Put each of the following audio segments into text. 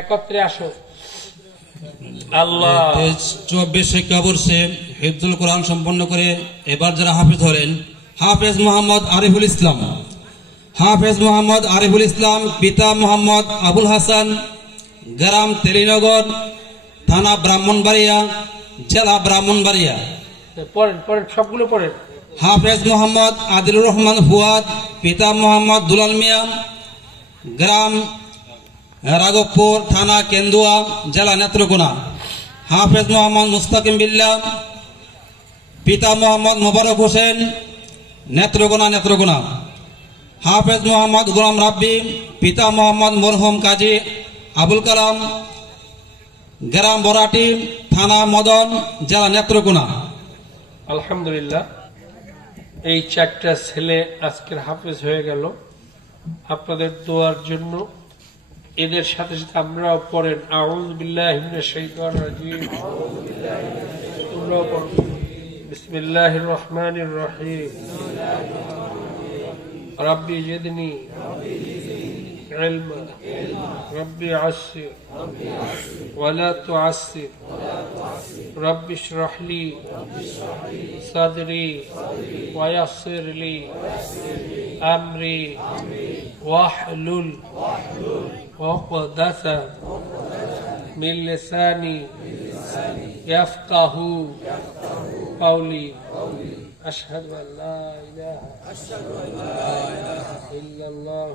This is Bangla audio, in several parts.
একত্রে আসো। আল্লাহ 24 শিক্ষাবর্ষে হিফজুল কোরআন সম্পন্ন করে এবার যারা হাফেজ হলেন, হাফেজ মোহাম্মদ আরিফুল ইসলাম। হাফেজ মোহাম্মদ আরিফুল ইসলাম, পিতা মোহাম্মদ আবুল হাসান, গ্রাম তেলিনগর, থানা ব্রাহ্মণবাড়িয়া, জেলা ব্রাহ্মণবাড়িয়া। পড়েন পড়েন, সবগুলো পড়েন। হাফেজ মোহাম্মদ আদিলুর রহমান ফুয়াদ, পিতা মোহাম্মদ দুলাল মিয়া, গ্রাম রাঘবপুর, থানা কেন্দুয়া, জেলা নেত্রকোনা। হাফেজ মোহাম্মদ মুস্তাকিম বিল্লাহ, পিতা মোহাম্মদ মোবারক হোসেন, নেত্রকোনা। হাফেজ মোহাম্মদ গোলাম রাব্বি, পিতা মোহাম্মদ মরহুম কাজী আবুল কালাম, গ্রাম বরাটি, থানা মদন, জেলা নেত্রকোনা। আলহামদুলিল্লাহ, এই 4টা ছেলে আজকের হাফেজ হয়ে গেল। আপনাদের দোয়ার জন্য এদের সাথে সাথে আমরাও পড়েন আউযু বিল্লাহি মিনাশ শাইতানির রাজীম। তোমরাও পড়ো বিসমিল্লাহির রহমানির রহিম। রব্বি জিদনি ইলমা রব্বি আশির ওয়ালা তুআসির রব্বি ইশরাহ লি সাদরি ওয়ায়াসসির লি আমরি ওয়াহলুল উকদাতা মিন লিসানি ইয়াফকাহু কাওলি। আশহাদু আন লা ইলাহা ইল্লাল্লাহ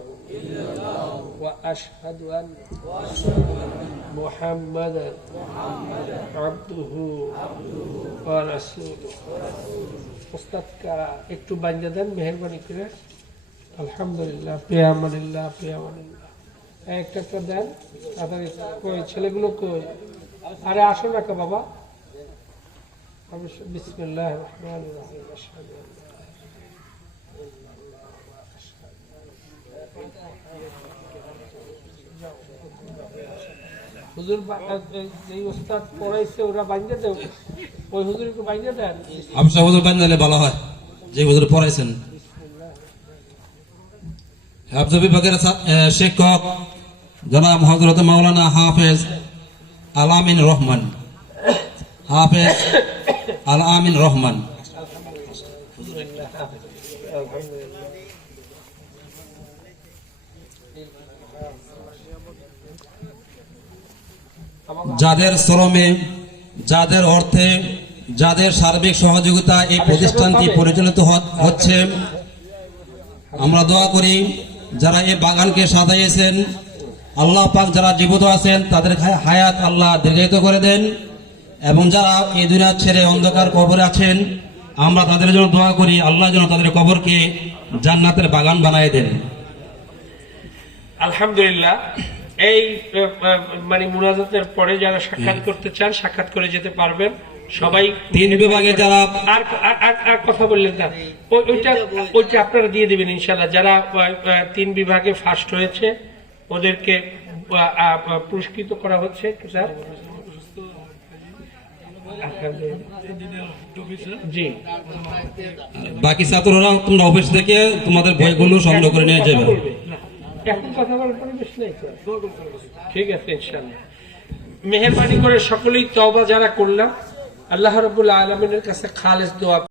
ওয়া আশহাদু আন্না মুহাম্মাদান আবদুহু ওয়া রাসূলুহু। উস্তাদকা একটু বাঞ্জা দেন মেহেরবানি করে। আলহামদুলিল্লাহ, ফিয়ামানিল্লাহ, ফিয়ামানিল্লাহ। একটা দেন তাড়াতাড়ি। কই ছেলেগুলো কই? আরে আসো না কে বাবা। বিসমিল্লাহির রহমানির রহিম। আশহাদু আন লা হুজুর এই উস্তাদ পড়াইছে ওরা বাইন্দা দেও, ওই হুজুর একটু বাইন্দা দেন। আবসা হুজুর বাইন্দালে ভালো হয়, যে হুজুর পড়াইছেন। হাফেজ বিভাগের শিক্ষক জনাব হযরত মাওলানা হাফেজ আল আমিন রহমান। হাফেজ আল আমিন রহমান। যাদের শ্রমে, যাদের অর্থে, যাদের সার্বিক সহযোগিতা এই প্রতিষ্ঠানটি পরিচালিত হচ্ছে, আমরা দোয়া করি যারা এই বাগানকে সাজাইয়েছেন, আল্লাহ পাক যারা জীবিত আছেন তাদের হায়াত আল্লাহ দীর্ঘায়িত করে দেন, এবং যারা এই দুনিয়া ছেড়ে অন্ধকার কবরে আছেন আমরা তাদের জন্য দোয়া করি আল্লাহ যেন তাদের কবরকে জান্নাতের বাগান বানিয়ে দেন। আলহামদুলিল্লাহ, এই মানে মুনাজাতের পরে যারা সাক্ষাৎ করতে চান সাক্ষাৎ করে যেতে পারবেন সবাই। 3 বিভাগে যারা আর কথা বললেন না, ওইটা আপনারা দিয়ে দিবেন ইনশাআল্লাহ। যারা 3 বিভাগে ফার্স্ট হয়েছে ওদেরকে পুরস্কৃত করা হচ্ছে। স্যার জি, বাকি ছাত্ররা তোমরা অফিস থেকে তোমাদের বইগুলো সংগ্রহ করে নিয়ে যাবে। এখন কথা বলার পরিবেশ নেই। ঠিক আছে ইনশাআল্লাহ। মেহেরবানি করে সকলেই তওবা যারা করলাম আল্লাহ রাব্বুল আলামিনের কাছে খালেস দোয়া